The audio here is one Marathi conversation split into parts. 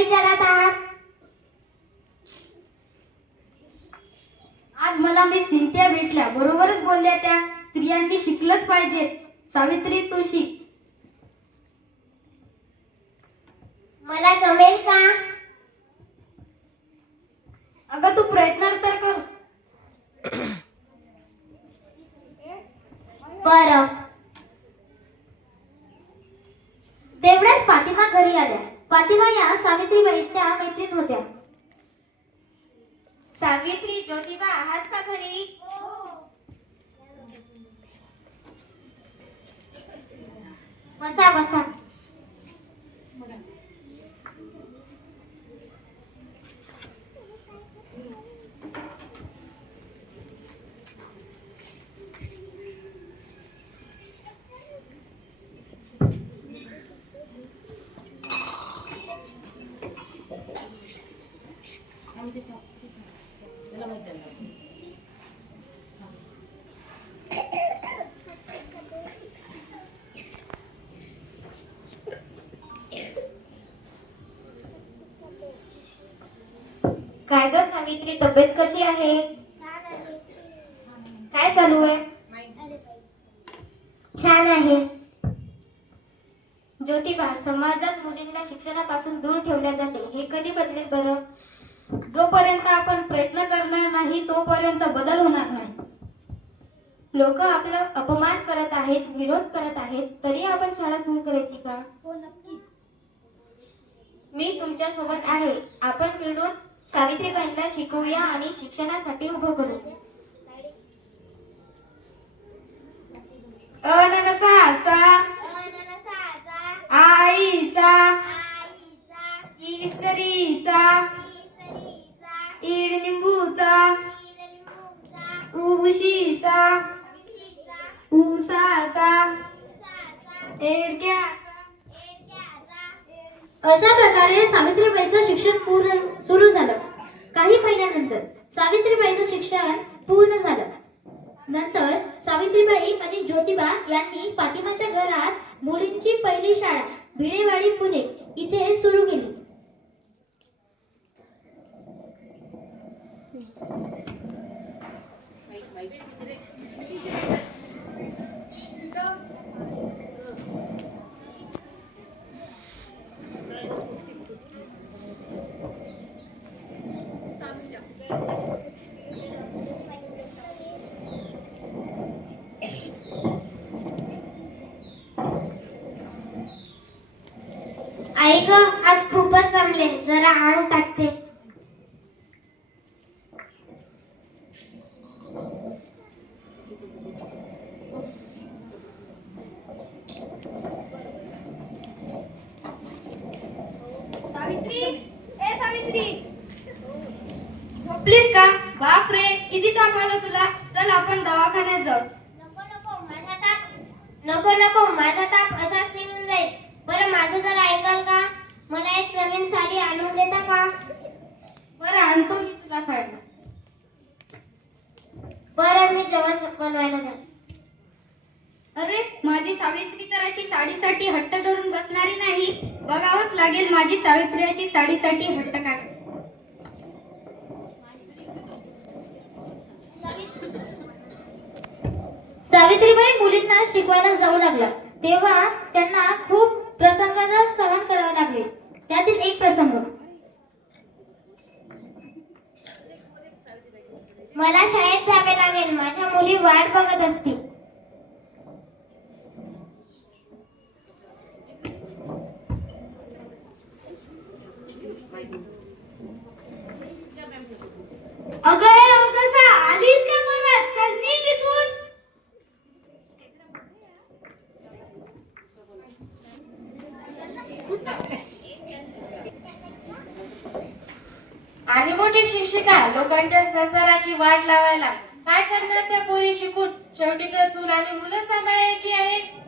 विचारात आहात? आज मला मी सिंत्या भेटल्या, बरोबरच बोलल्या त्या. स्त्रियांनी शिकलंच पाहिजे. सावित्री, तू शिक. मला जमेल का? अगं तू प्रयत्न तर कर. बरं. तेवढ्याच फातिमा घरी आल्या. फातिमा या सावित्रीबाईच्या मैत्रीण होत्या. सावित्री, ज्योतिबा आहात का घरी? बसा बसा. काय ग सावित्री, तब्येत कशी आहे? काय चालू आहे? छान आहे. ज्योतिबा, समाजात मुलींना शिक्षणापासून दूर ठेवल्या जाते, हे कधी बदलेल बरं? जोपर्यंत आपण प्रयत्न करणार नाही तोपर्यंत बदल होणार नाही. लोक आपला अपमान करत आहेत, विरोध करत आहेत, तरी आपण शाळा सुरू करायची का? हो, नक्कीच. मी तुमच्या सोबत आहे. आपण मिळून सावित्रीबाईंना शिकवूया आणि शिक्षणासाठी उभं करू. अननसाचा, आईचा, इस्त्रीचा, ईड निंबूचा, उशीचा, उसाचा, एडक्याचा. अशा प्रकारे सावित्रीबाईंचं शिक्षण सुरू झालं. काही महिन्यानंतर सावित्रीबाईंचं शिक्षण पूर्ण झालं. नंतर सावित्रीबाई आणि ज्योतिबा यांनी फातिमाच्या घरात मुलींची पहिली शाळा भिडेवाडी पुणे इथे सुरू केली. आई ग, आज खूपच जमले, जरा आळू टाकते. सावित्री, ए सावित्री, झोपलीस का? बाप रे, किती ताप आला तुला. चल आपण दवाखान्यात जाऊ. नको, माझा ताप असाच निघून जाईल. बरं, माझं जरा ऐकाल का? मला एक नवीन साडी आणून देता का? बरं, आणतो मी तुला साडी. बरं, मी जेवण बनवायला जाते. अरे, माझी सावित्री तर अशी साडीसाठी हट्ट धरून बसणारी नाही. बघावंच लागेल माझी सावित्री अशी साडीसाठी हट्ट काढते. सावित्रीबाई मुलींना शिकवायला जाऊ लागला तेव्हा त्यांना खूप प्रसंगाचा सहन करावे लागले. त्यातील एक प्रसंग, मला शाळेत जावे लागेल, माझ्या मुली वाट बघत असतील. अगं कसा आलीस का परत? चल निघ इथून. आणि मोठी शिक्षिका लोकांच्या संसाराची वाट लावायला. काय करणार त्या पोरी शिकून? शेवटी तर चूल आणि मुलं सांभाळायची आहेत.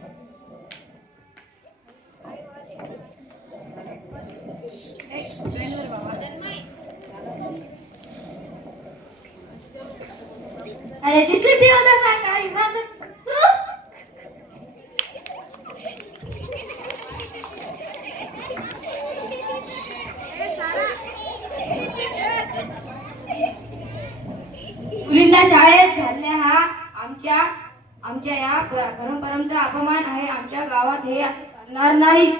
अरे दिसली ती होता सकाळी माझं तू. आमच्या या परंपरांचा अपमान आहे. आमच्या गावात हे असे चालणार नाही.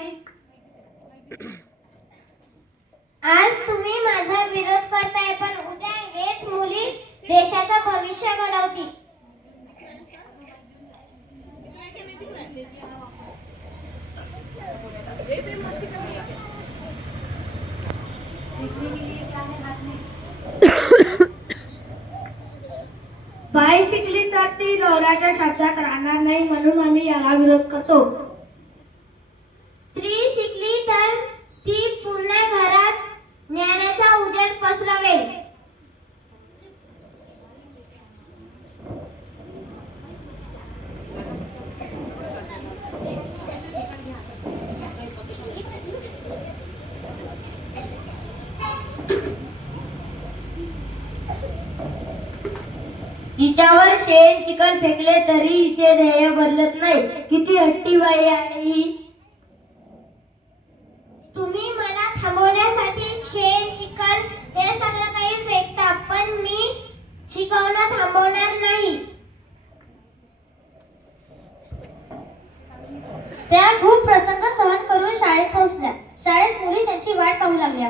आज तुम्ही माझा विरोध करताय, पण उद्या हेच मुली देशाचं भविष्य घडवतील. बाई शिकली तर ती नवऱ्याच्या शब्दात राहणार नाही, म्हणून आम्ही याला विरोध करतो. स्त्री शिकली तर ती पूर्ण घरात ज्ञानाचा उजेड पसरवेल. हिच्यावर शेण चिखल फेकले तरी हिचे ध्येय बदलत नाही. किती हट्टी बाई आहे ही. तुम्ही मला थांबवण्यासाठी शेण चिखल हे सगळं काही फेकता, पण मी शिकवणं थांबवणार नाही. त्या खूप प्रसंग सहन करून शाळेत पोहोचल्या. शाळेत मुली त्यांची वाट पाहू लागल्या.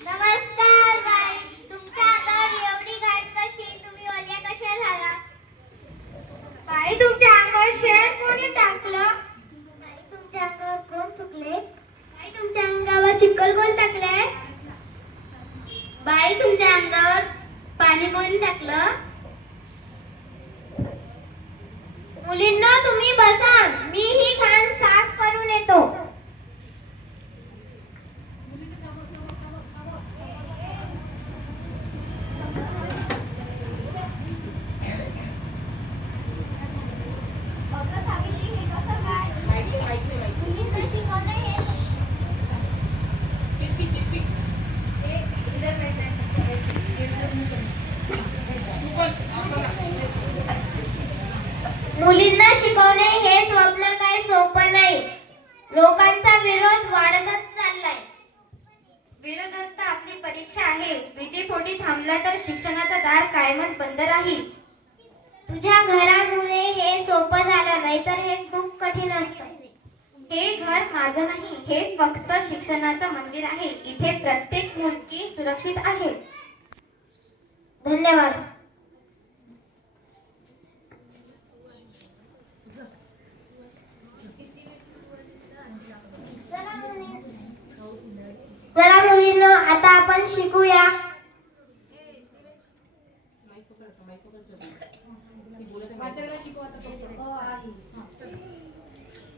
नमस्कार बाई, तुमच्या अंगावर एवढी घाण कशी? तुम्ही ओल्या कशा झाला? बाई तुमच्या अंगावर शेण कोणी टाकलं? बाई, तुमच्या अंगावर कोण थुकले? बाई, तुमच्या अंगावर चिखल कोण टाकलाय? बाई तुमच्या अंगावर पाणी कोणी टाकलं? मुलींना तुम्ही बसा, मी ही घाण साफ करून येतो. मुलींना शिकवणे हे स्वप्न काय सोपं नाही. लोकांचा विरोध वाढतच चाललाय. विरोधस्त आपली परीक्षा आहे. भीतीपोटी थांबला तर शिक्षणाचा दार कायमच बंद राहील. तुझ्या घरामुळे हे सोपं झालं, नाही तर हे खूप कठीण असतं. हे घर माझं नाही, हे फक्त शिक्षणाचं मंदिर आहे. इथे प्रत्येक मुलगी सुरक्षित आहे. धन्यवाद. चला मुलींनो, आता आपण शिकूया.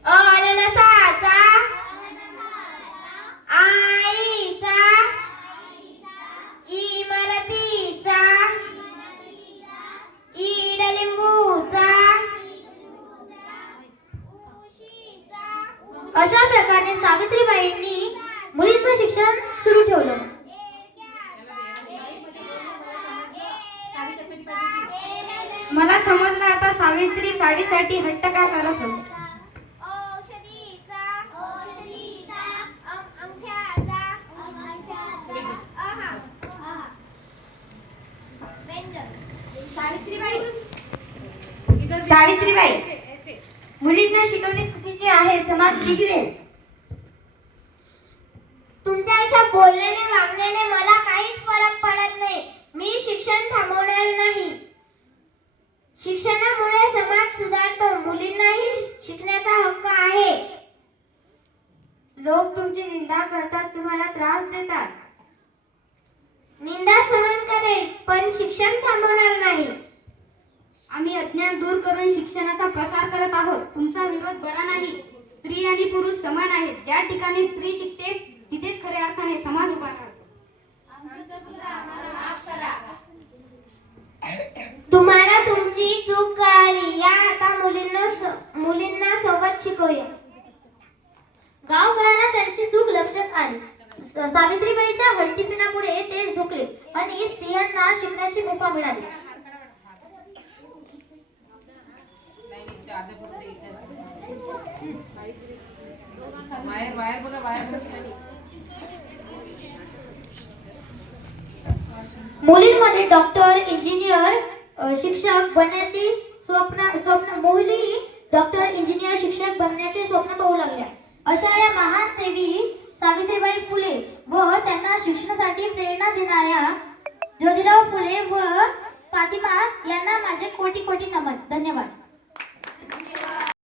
अननसाचा, आईचा, इमारतीचा, ईडलिंबूचा, अशा प्रकारे सावित्रीबाईंनी मुलींचं शिक्षण सुरू ठेवलं. मला समजलं आता सावित्री साडीसाठी हट्ट का करत होती. सावित्रीबाई, मुलींना शिकवणे चुकीचे आहे. समाज बिघडेल. तुमच्या अशा बोलण्याने वागण्याने मला काहीच फरक पडत नाही. मी शिक्षण थांबवणार नाही. शिक्षणामुळे समाज सुधारतो. मुलींनाही शिकण्याचा हक्क आहे. लोक तुमची निंदा करतात, तुम्हाला त्रास देतात. निंदा सहन करेल, पण शिक्षण थांबवणार नाही. आम्ही अज्ञान दूर करून शिक्षणाचा प्रसार करत आहोत. तुमचा विरोध बरा नाही. स्त्री आणि पुरुष समान आहेत. ज्या ठिकाणी स्त्री शिकते तिथेच खऱ्या अर्थाने समाज उभा राहतो. तुम्हाला तुमची चूक कळाली. या आता मुलींना सोबत शिकवूया. गावकऱ्यांना त्यांची चूक लक्षात आली. सावित्रीबाईच्या हट्टीपणामुळे ते झुकले आणि स्त्रियांना शिकण्याची मुभा मिळाली. मुलींमध्ये डॉक्टर, इंजिनियर, शिक्षक बनण्याची स्वप्न मुली डॉक्टर, इंजिनियर, शिक्षक बनण्याचे स्वप्न पाहू लागल्या. अशा या महान देवी सावित्रीबाई फुले व त्यांना शिक्षणासाठी प्रेरणा देणाऱ्या ज्योतिराव फुले व फातिमा यांना माझे कोटी कोटी नमन. धन्यवाद.